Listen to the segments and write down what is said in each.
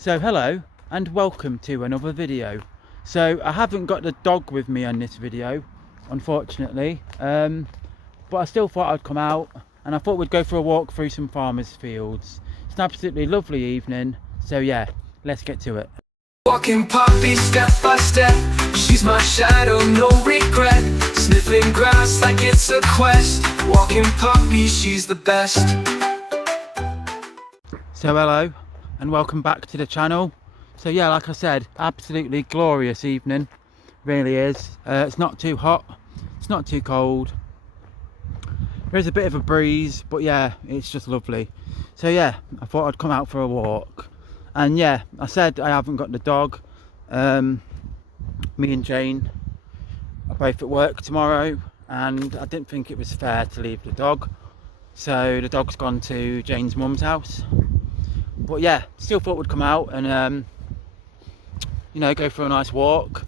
So hello and welcome to another video. So I haven't got the dog with me on this video, unfortunately, but I still thought I'd come out and I thought we'd go for a walk through some farmers' fields. It's an absolutely lovely evening, so yeah, let's get to it. Walking poppy step by step, she's my shadow, no regret. Sniffing grass like it's a quest. Walking poppy, she's the best. So hello and welcome back to the channel. So yeah, like I said, absolutely glorious evening, really is. It's not too hot, it's not too cold, there is a bit of a breeze, but yeah, it's just lovely. So yeah, I thought I'd come out for a walk. And yeah, I said I haven't got the dog. Me and Jane are both at work tomorrow, and I didn't think it was fair to leave the dog, so the dog's gone to Jane's mum's house. But yeah, still thought we'd come out and you know, go for a nice walk.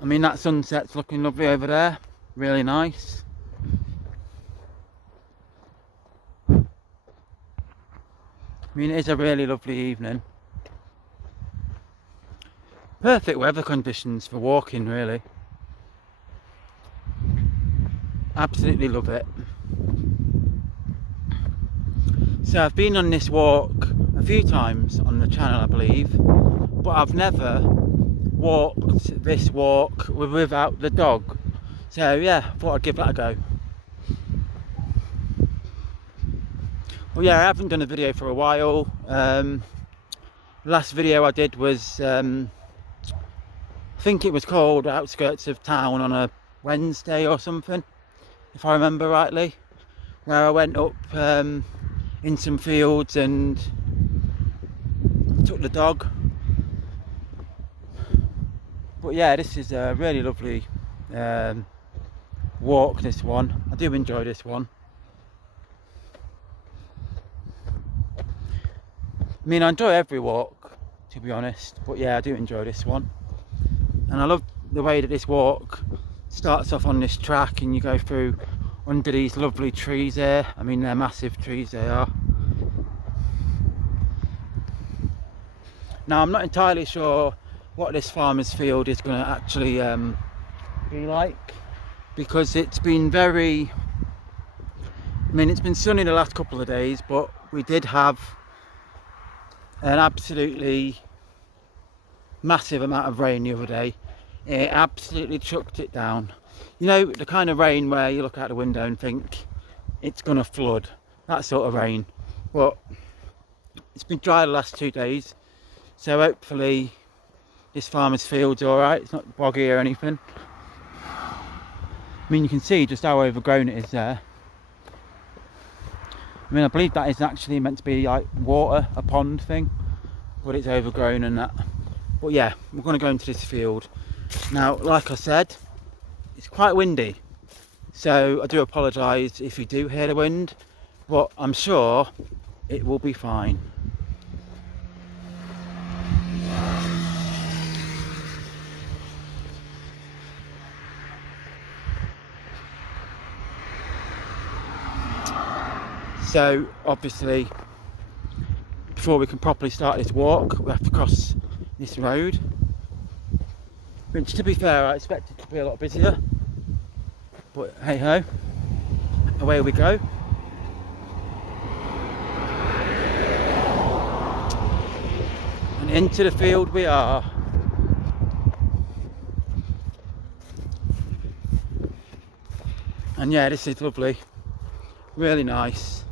I mean, that sunset's looking lovely over there, really nice. I mean, it is a really lovely evening. Perfect weather conditions for walking, really. Absolutely love it. So I've been on this walk a few times on the channel, I believe, but I've never walked this walk without the dog. So yeah, I thought I'd give that a go. Well, yeah, I haven't done a video for a while. Last video I did was, I think it was called Outskirts of Town on a Wednesday or something, if I remember rightly, where I went up in some fields and took the dog. But yeah, this is a really lovely walk, this one. I do enjoy this one. I mean, I enjoy every walk, to be honest, but yeah, I do enjoy this one. And I love the way that this walk starts off on this track and you go through under these lovely trees here. I mean, they're massive trees, they are. Now, I'm not entirely sure what this farmer's field is going to actually be like, because it's been very, I mean, it's been sunny the last couple of days, but we did have an absolutely massive amount of rain the other day. It absolutely chucked it down. You know, the kind of rain where you look out the window and think it's gonna flood, that sort of rain. But it's been dry the last 2 days, so hopefully this farmer's field's all right. It's not boggy or anything. I mean, you can see just how overgrown it is there. I mean, I believe that is actually meant to be like water, a pond thing, but it's overgrown and that. But yeah, we're going to go into this field. Now, like I said, it's quite windy, so I do apologise if you do hear the wind, but I'm sure it will be fine. So obviously, before we can properly start this walk, we have to cross this road, which, to be fair, I expected to be a lot busier, but hey ho, away we go. And into the field we are. And yeah, this is lovely, really nice.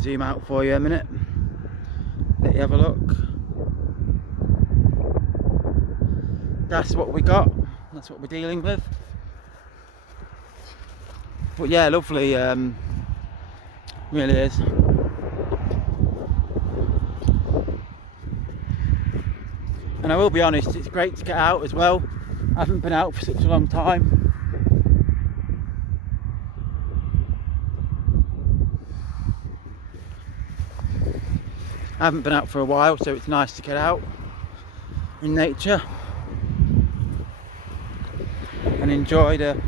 Zoom out for you a minute, let you have a look. That's what we got, that's what we're dealing with. But yeah, lovely, really is. And I will be honest, it's great to get out as well. I haven't been out for such a long time. I haven't been out for a while, so it's nice to get out in nature and enjoy the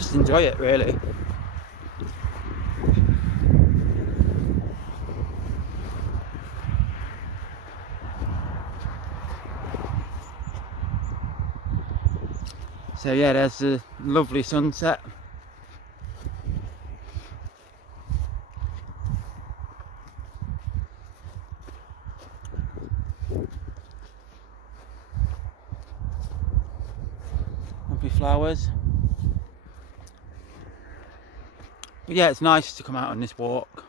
just enjoy it really. So yeah, there's a lovely sunset. Lovely flowers. But yeah, it's nice to come out on this walk.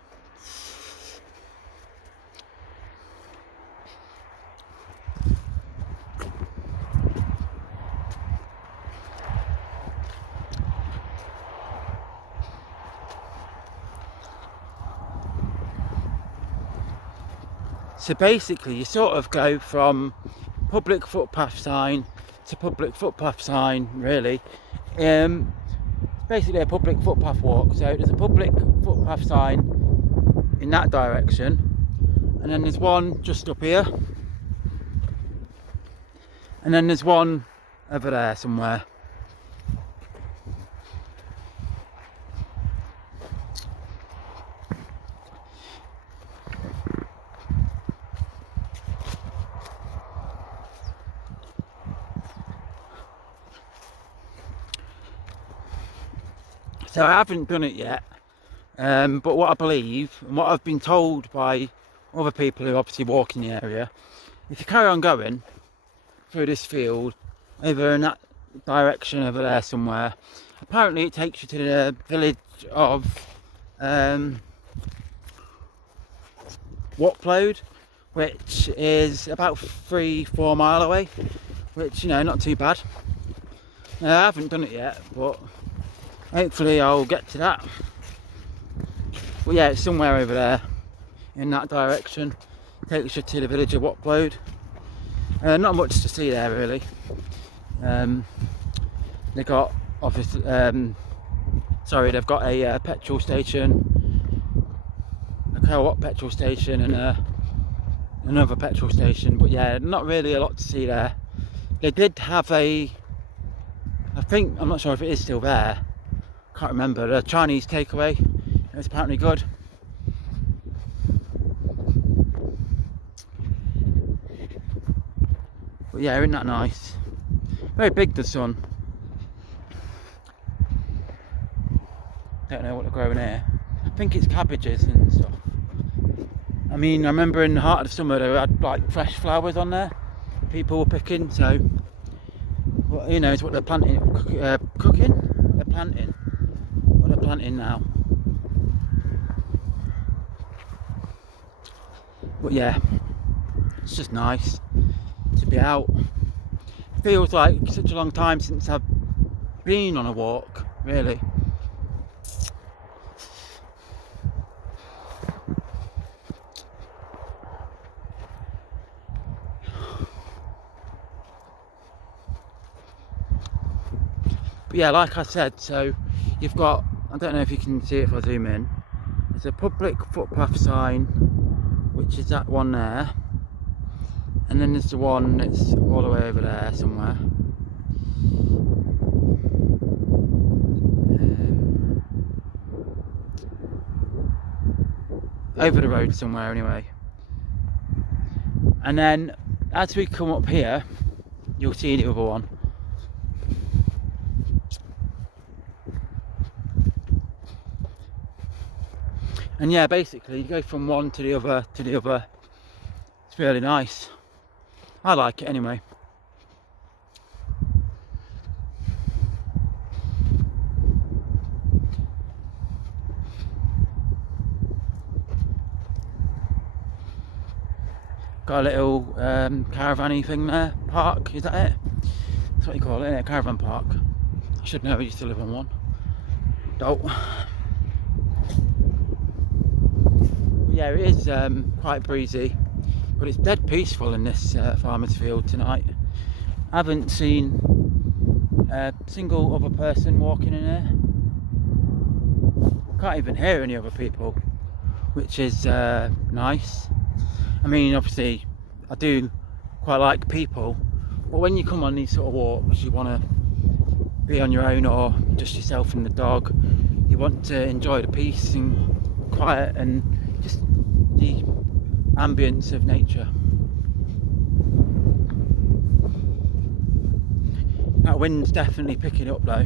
So basically you sort of go from public footpath sign to public footpath sign really. It's basically a public footpath walk. So there's a public footpath sign in that direction, and then there's one just up here, and then there's one over there somewhere. So I haven't done it yet, but what I believe and what I've been told by other people who obviously walk in the area, if you carry on going through this field over in that direction over there somewhere, apparently it takes you to the village of Watplode, which is about 3-4 miles away, which, you know, not too bad. I haven't done it yet, but hopefully I'll get to that. But yeah, it's somewhere over there in that direction. Takes you to the village of Watplode. Not much to see there really. They got obviously they've got a petrol station, a co-op petrol station, and another petrol station. But yeah, not really a lot to see there. They did have I'm not sure if it is still there. Can't remember, a Chinese takeaway. It's apparently good. But yeah, isn't that nice? Very big, the sun. Don't know what they're growing here. I think it's cabbages and stuff. I mean, I remember in the heart of summer they had like fresh flowers on there. People were picking, so well, you know, it's what they're planting, cooking. They're planting. Planting now. But yeah, it's just nice to be out. Feels like such a long time since I've been on a walk, really. But yeah, like I said, so you've got, I don't know if you can see it if I zoom in, there's a public footpath sign, which is that one there, and then there's the one that's all the way over there somewhere. Over the road somewhere anyway. And then as we come up here, you'll see the other one. And yeah, basically you go from one to the other to the other. It's really nice. I like it anyway. Got a little caravan-y thing there, park, is that it? That's what you call it, isn't it? Caravan park. I should know, I used to live on one. Don't. Yeah, it is quite breezy, but it's dead peaceful in this farmer's field tonight. I haven't seen a single other person walking in here. Can't even hear any other people, which is nice. I mean, obviously I do quite like people, but when you come on these sort of walks you want to be on your own or just yourself and the dog. You want to enjoy the peace and quiet and just the ambience of nature. That wind's definitely picking up though.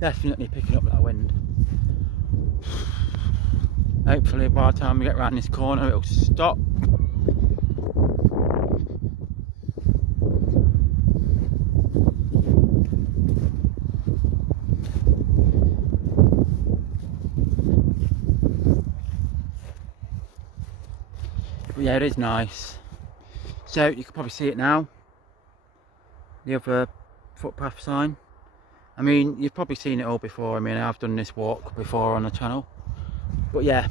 Definitely picking up that wind. Hopefully by the time we get around this corner it'll stop. But yeah, it is nice. So you can probably see it now. The other footpath sign. I mean, you've probably seen it all before. I mean, I've done this walk before on the channel. But yeah,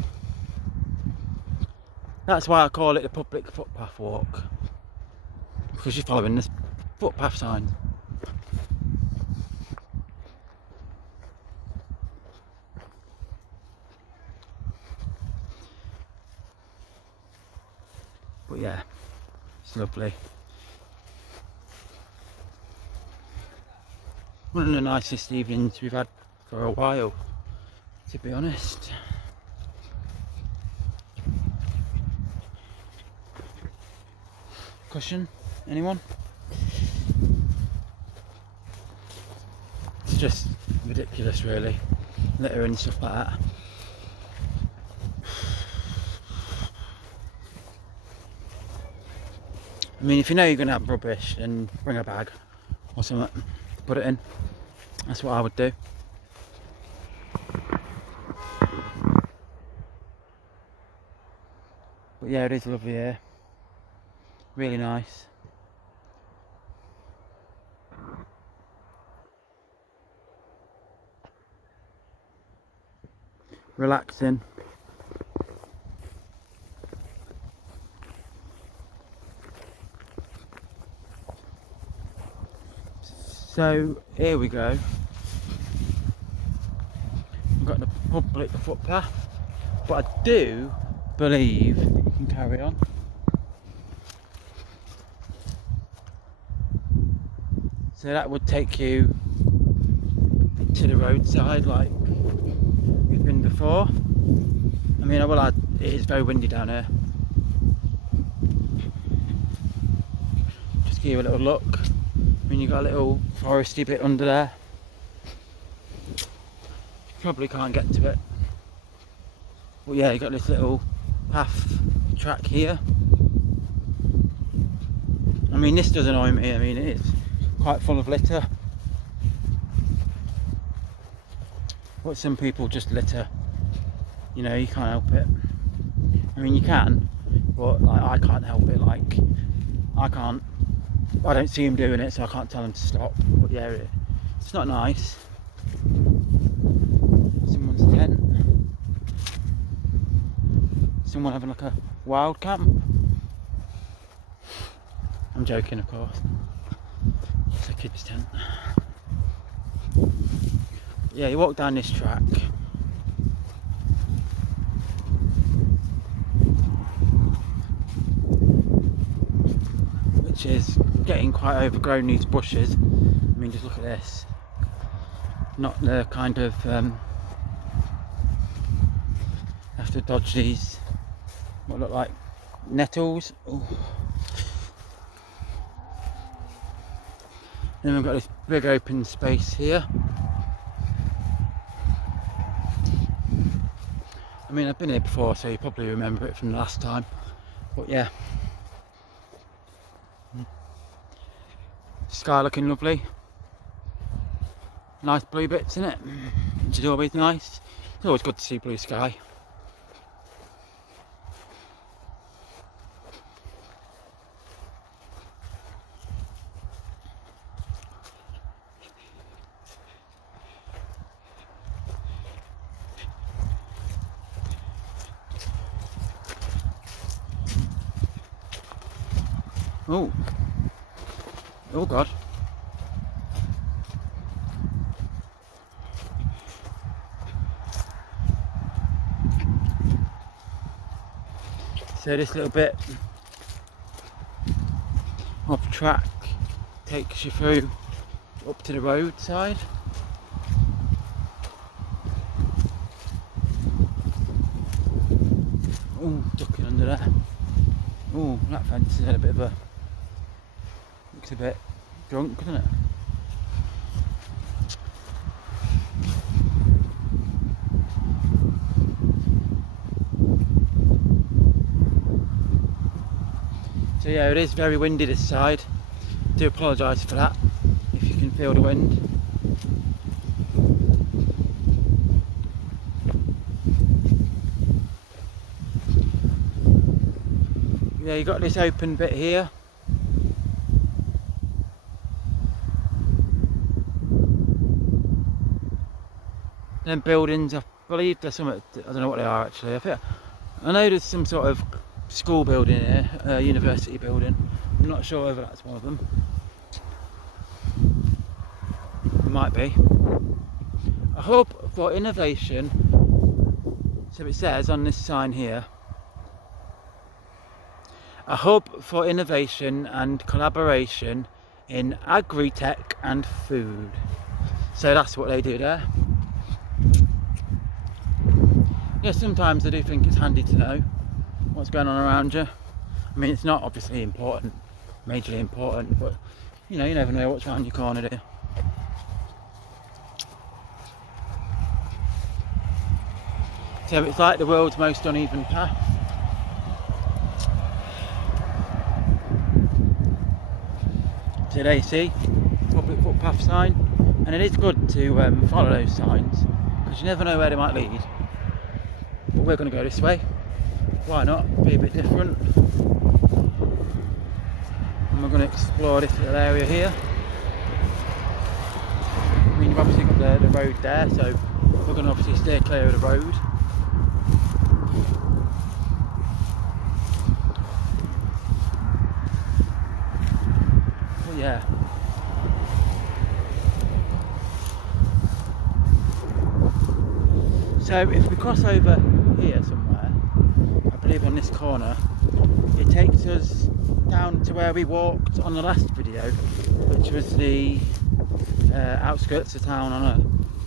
that's why I call it the public footpath walk. Because you're following this footpath sign. But yeah, it's lovely. One of the nicest evenings we've had for a while, to be honest. Cushion? Anyone? It's just ridiculous really. Litter and stuff like that. I mean, if you know you're going to have rubbish, then bring a bag or something to put it in. That's what I would do. But yeah, it is lovely here. Really nice. Relaxing. So here we go. We've got the public footpath, but I do believe you can carry on. So that would take you to the roadside like we've been before. I mean, I will add, it is very windy down here. Just give you a little look. I mean, you've got a little foresty bit under there. You probably can't get to it. But yeah, you've got this little path track here. I mean, this does annoy me. I mean, it is quite full of litter. But some people just litter. You know, you can't help it. I mean, you can, but like, I can't help it. Like, I don't see him doing it, so I can't tell him to stop. But yeah, it's not nice. Someone's tent. Someone having like a wild camp. I'm joking, of course. It's a kid's tent. Yeah, you walk down this track. Which is getting quite overgrown, these bushes. I mean, just look at this. Not the kind of have to dodge these what look like nettles. Ooh. Then we've got this big open space here. I mean, I've been here before, so you probably remember it from the last time. But yeah. Sky looking lovely. Nice blue bits in it, which is always nice. It's always good to see blue sky. Oh. Oh God. So this little bit of track takes you through up to the roadside. Oh, ducking under there. Oh, that fence is a bit of a, looks a bit drunk, doesn't it? So yeah, it is very windy this side. I do apologise for that, if you can feel the wind. Yeah, you got this open bit here. Then buildings, I believe there's some, I don't know what they are actually. I know there's some sort of school building here, university building. I'm not sure whether that's one of them. It might be. A hub for innovation, so it says on this sign here. A hub for innovation and collaboration in agri-tech and food. So that's what they do there. Yeah, sometimes I do think it's handy to know what's going on around you. I mean, it's not obviously important, majorly important, but you know, you never know what's around your corner, do you? So it's like the world's most uneven path. So there you see, public footpath sign, and it is good to follow those signs, because you never know where they might lead. But we're going to go this way. Why not? Be a bit different. And we're going to explore this little area here. I mean, you've obviously got the road there, so we're going to obviously steer clear of the road. But yeah. So if we cross over here somewhere, I believe on this corner, it takes us down to where we walked on the last video, which was the outskirts of town on a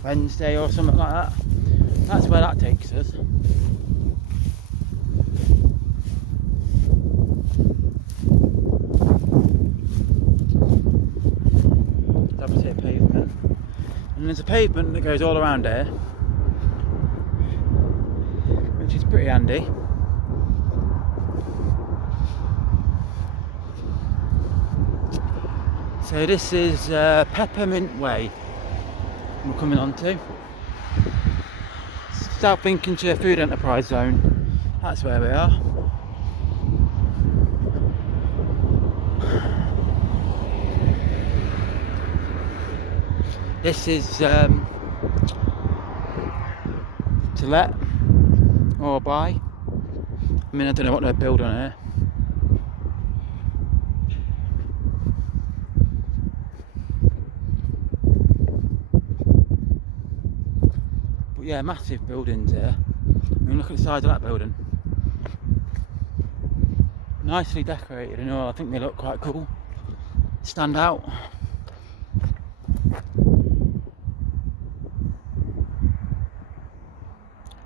Wednesday or something like that. That's where that takes us. There's obviously a pavement, and there's a pavement that goes all around here, which is pretty handy. So this is Peppermint Way we're coming on to. South Lincolnshire Food Enterprise Zone, that's where we are. This is to let or buy. I mean, I don't know what they're building on here. But yeah, massive buildings here. I mean, look at the size of that building. Nicely decorated and all. I think they look quite cool. Stand out.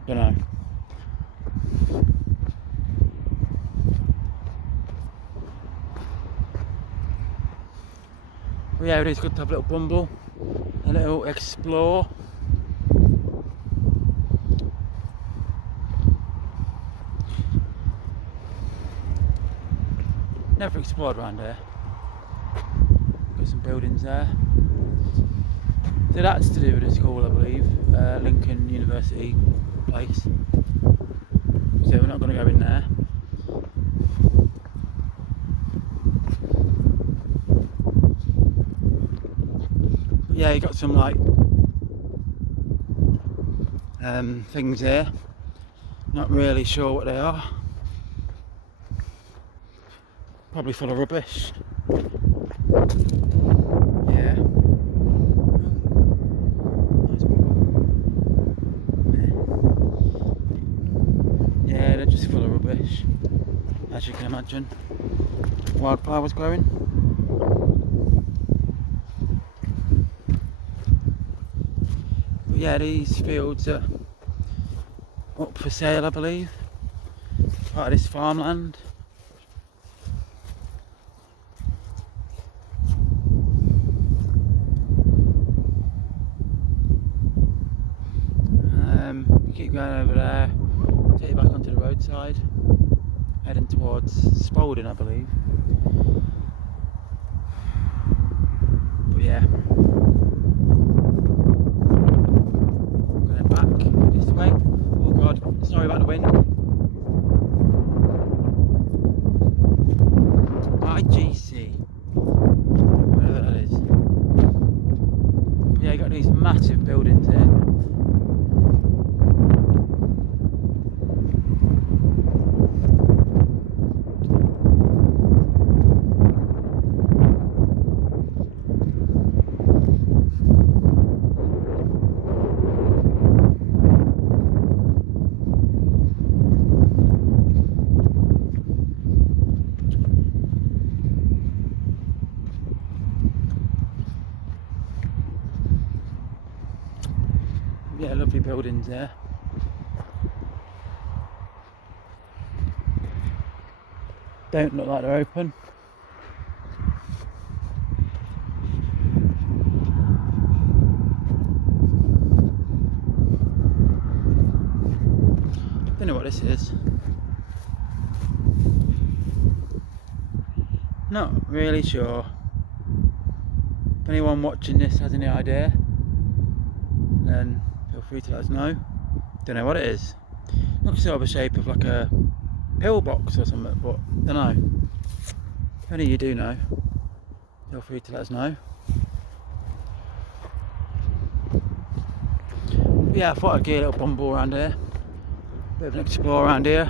Don't know. But yeah, it is good to have a little bumble, a little explore. Never explored around here. Got some buildings there. So that's to do with the school, I believe, Lincoln University place. So we're not going to go in there. But yeah, you got some like things here. Not really sure what they are. Probably full of rubbish. Yeah. Yeah, they're just full of rubbish, as you can imagine. Wildflowers growing. Yeah, these fields are up for sale, I believe. Part of this farmland. Keep going over there, take you back onto the roadside, heading towards Spalding, I believe. But yeah, going back this way. Oh god, sorry about the wind. IGC, whatever that is. Yeah, you got these massive buildings here. Yeah, lovely buildings there. Don't look like they're open. Don't know what this is. Not really sure. If anyone watching this has any idea, then feel free to let us know. Don't know what it is. Looks sort of a shape of like a pillbox or something, but don't know. If any of you do know, feel free to let us know. But yeah, I thought I'd get a little bumble around here. Bit of an explore around here.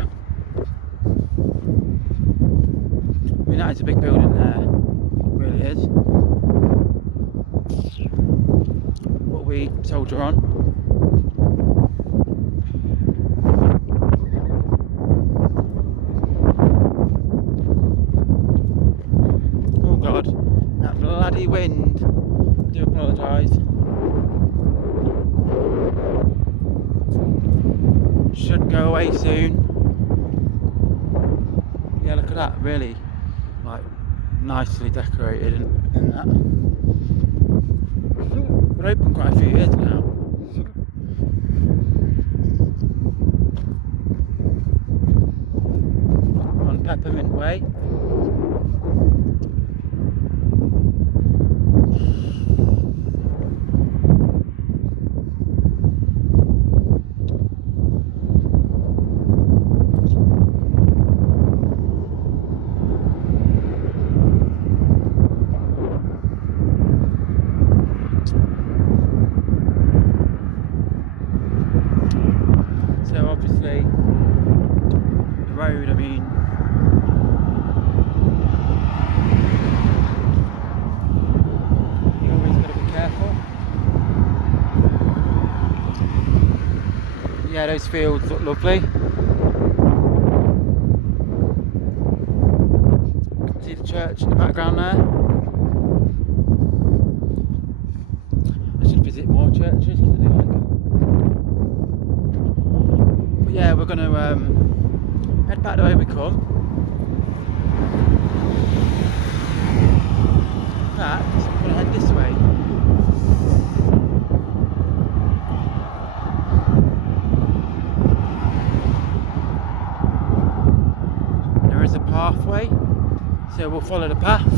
I mean, that is a big building there. It really is. But we soldier on. Oh god, that bloody wind. I do apologise. Should go away soon. Yeah, look at that, really like nicely decorated and that. Been open quite a few years now. On Peppermint Way. So obviously the road, I mean, you always got to be careful. Yeah, those fields look lovely. You can see the church in the background there. I should visit more churches because I do like them. Yeah, we're going to head back the way we come. In fact, we're going to head this way. There is a pathway, so we'll follow the path.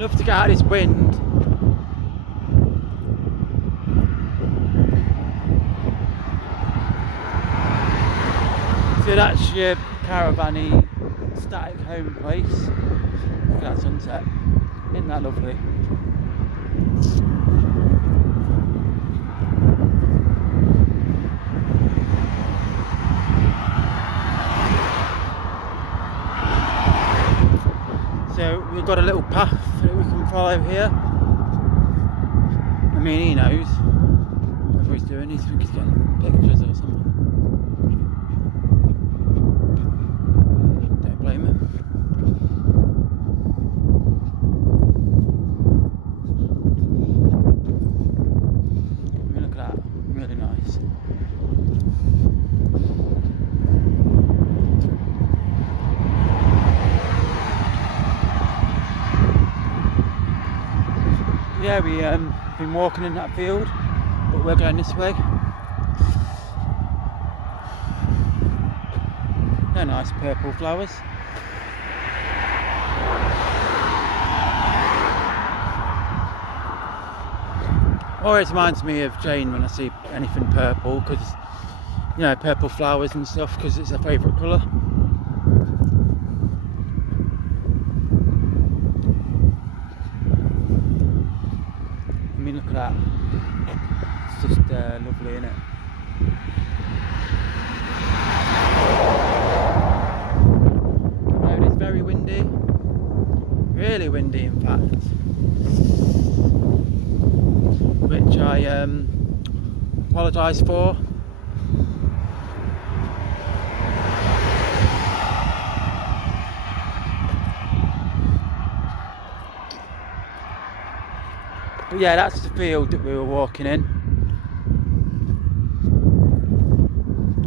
Love to get out of this wind. So that's your caravan-y static home place. Look at that sunset. Isn't that lovely? So we've got a little path that we can follow here. I mean, he knows whatever he's doing. He thinks he's getting pictures or something. Don't blame him. Yeah, we've been walking in that field, but we're going this way. They're nice purple flowers. Always reminds me of Jane when I see anything purple, because, you know, purple flowers and stuff, because it's her favourite colour. I mean, look at that. It's just lovely, isn't it? Now it is very windy. Really windy, in fact. Which I apologise for. But yeah, that's the field that we were walking in.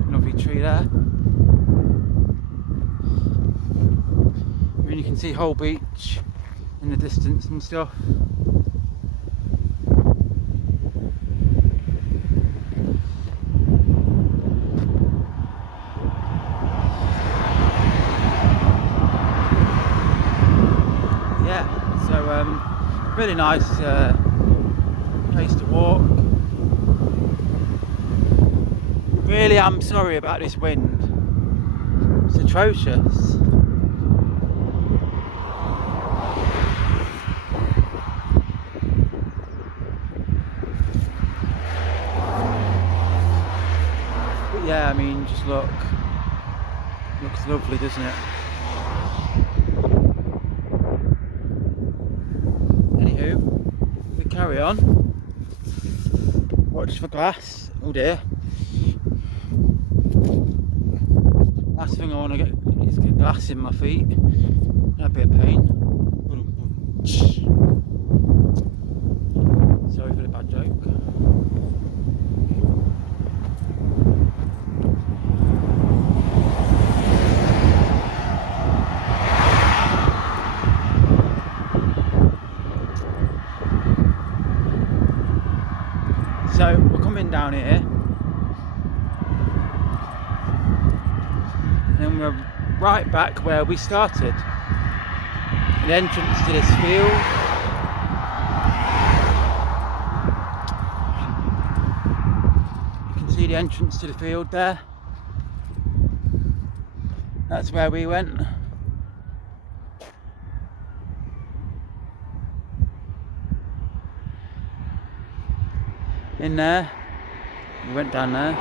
Lovely tree there. And you can see Whole Beach in the distance and stuff. Really nice place to walk. Really, I'm sorry about this wind. It's atrocious. But yeah, I mean, just look. Looks lovely, doesn't it? We carry on. Watch for glass. Oh dear. Last thing I want to get is get glass in my feet. That'd be a pain. Sorry for the bad joke. So we're coming down here, and then we're right back where we started. The entrance to this field. You can see the entrance to the field there. That's where we went. In there, we went down there.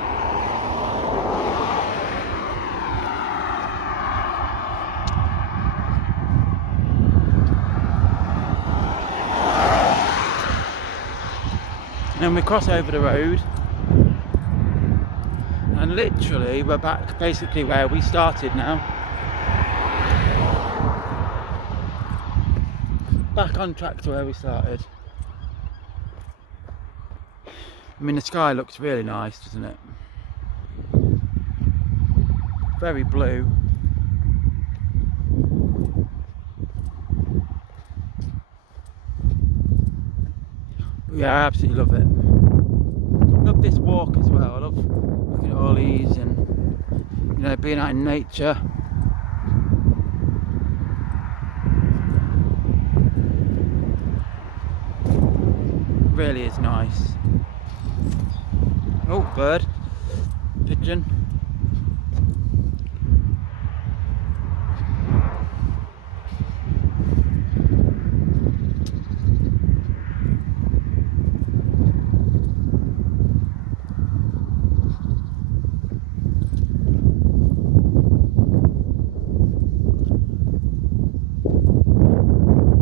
And then we cross over the road, and literally we're back basically where we started now. Back on track to where we started. I mean, the sky looks really nice, doesn't it? Very blue. But yeah, I absolutely love it. Love this walk as well. I love looking at all these and, you know, being out in nature. Really is nice. Oh, bird, pigeon.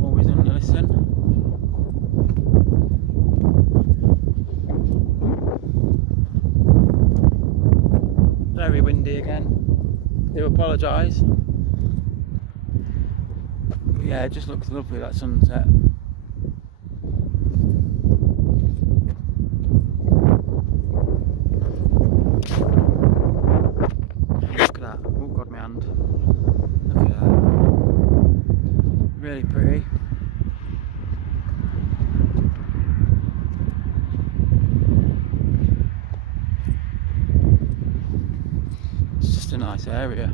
Always on the listen. Very windy again. Do apologise. Yeah, it just looks lovely, that sunset. Look at that. Oh god, my hand. Look at that. Really pretty. nice area.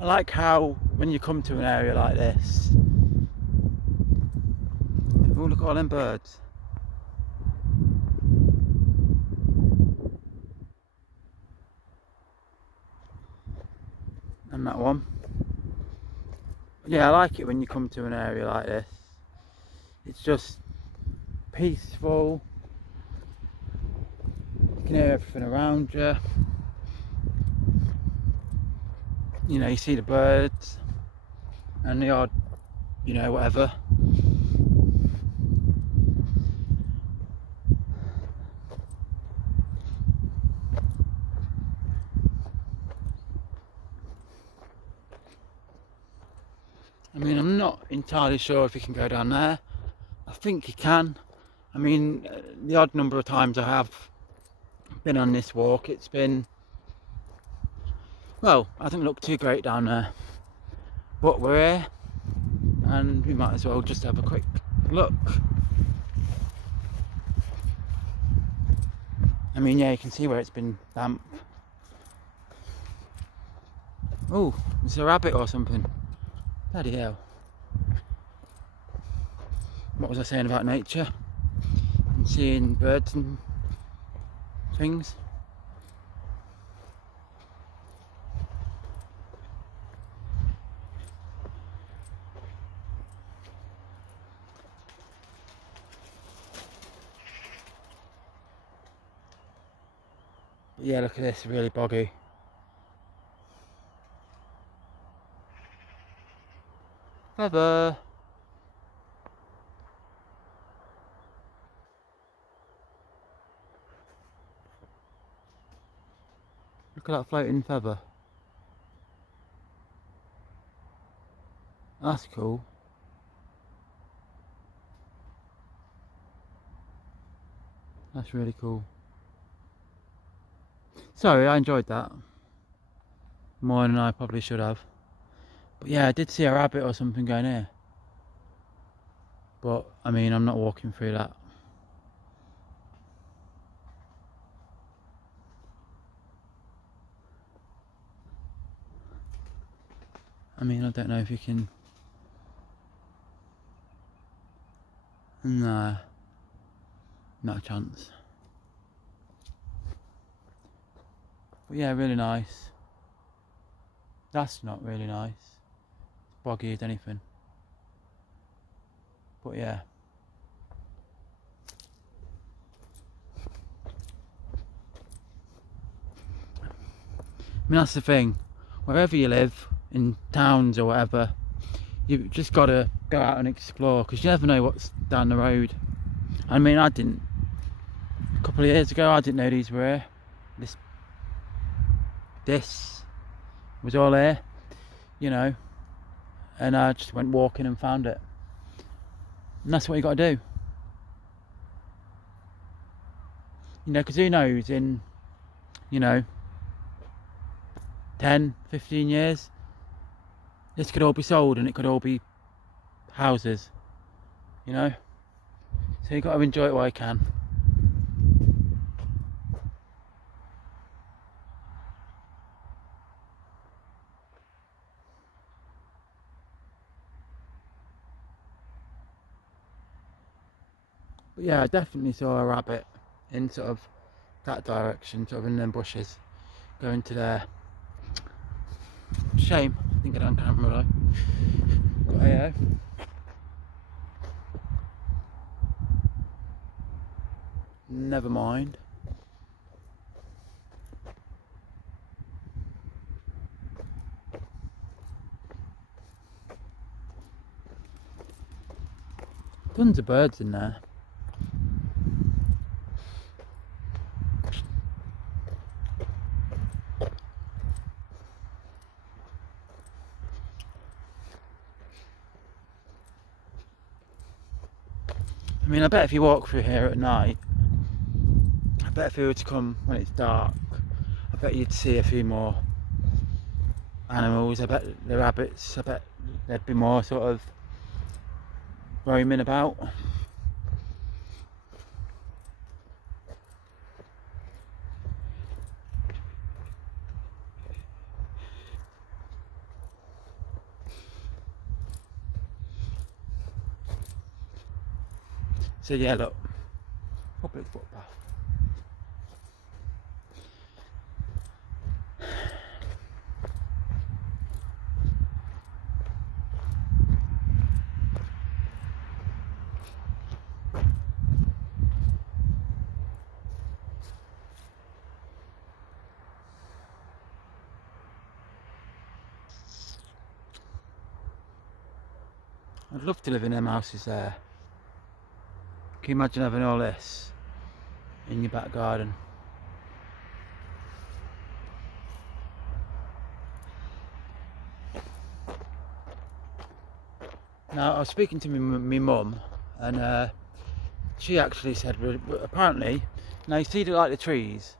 I like how when you come to an area like this, oh look at all them birds. And that one. Yeah, I like it when you come to an area like this. It's just peaceful. You can hear everything around you. You know, you see the birds and the odd, you know, whatever. I mean, I'm not entirely sure if you can go down there. I think you can. I mean, the odd number of times I have been on this walk, it's been, well, I don't look too great down there. But we're here, and we might as well just have a quick look. I mean, yeah, you can see where it's been damp. Oh, there's a rabbit or something. Bloody hell. What was I saying about nature? And seeing birds and things. But yeah, look at this, really boggy. Feather. Look at that floating feather. That's cool. That's really cool. Sorry, I enjoyed that more than I probably should have. But yeah, I did see a rabbit or something going here. But I mean, I'm not walking through that. I mean, I don't know if you can. No, not a chance. But yeah, really nice. That's not really nice. It's boggy as anything. But yeah. I mean, that's the thing. Wherever you live, in towns or whatever, you've just got to go out and explore, because you never know what's down the road. I mean, I didn't. A couple of years ago, I didn't know these were here. This was all here, you know, and I just went walking and found it. And that's what you got to do. You know, because who knows, in, you know, 10, 15 years, this could all be sold and it could all be houses, you know. So you've got to enjoy it while you can. But yeah, I definitely saw a rabbit in sort of that direction, sort of in them bushes, going to there. Shame, I didn't get it on camera though. But yeah. Never mind. Tons of birds in there. I mean, I bet if you walk through here at night, I bet if you were to come when it's dark, I bet you'd see a few more animals. I bet the rabbits, I bet there'd be more sort of roaming about. So yeah, look, public footpath. I'd love to live in them houses there. Can you imagine having all this in your back garden? Now, I was speaking to my mum, and she actually said, apparently, now you see like the trees,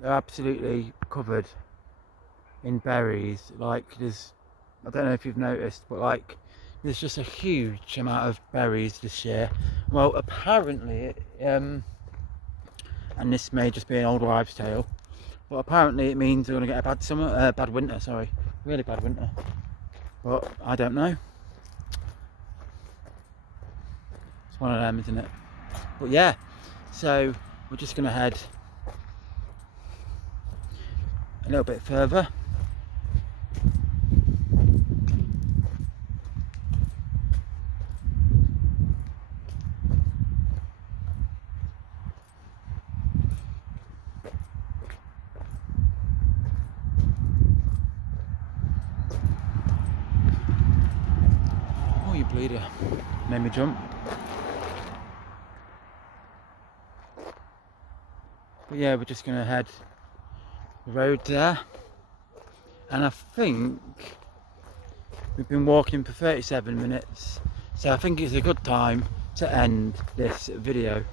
they're absolutely covered in berries. Like there's, I don't know if you've noticed, but like there's just a huge amount of berries this year. Well, apparently, and this may just be an old wives' tale, but apparently it means we're going to get a bad summer, bad winter. Sorry, really bad winter. But I don't know. It's one of them, isn't it? But yeah, so we're just going to head a little bit further. Oh, you bleeder. Made me jump. But yeah, we're just going to head the road there, and I think we've been walking for 37 minutes, so I think it's a good time to end this video.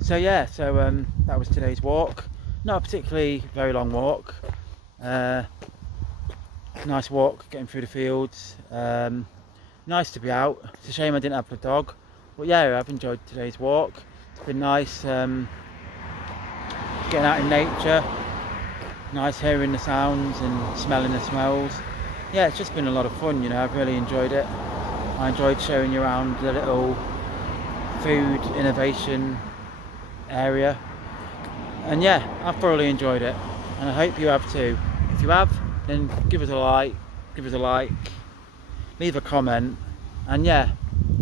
So yeah, that was today's walk. Not a particularly very long walk. Nice walk, getting through the fields. Nice to be out. It's a shame I didn't have the dog. But yeah, I've enjoyed today's walk. It's been nice getting out in nature, nice hearing the sounds and smelling the smells. Yeah, it's just been a lot of fun, you know. I've really enjoyed it. I enjoyed showing you around the little food innovation area, and yeah, I've thoroughly enjoyed it, and I hope you have too. If you have, then give us a like, leave a comment, and yeah,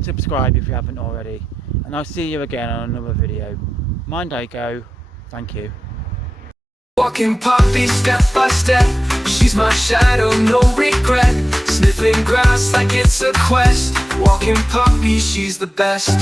subscribe if you haven't already, and I'll see you again on another video. Mind I go. Thank you. Walking poppy step by step, she's my shadow, no regret. Sniffing grass like it's a quest. Walking poppy, she's the best.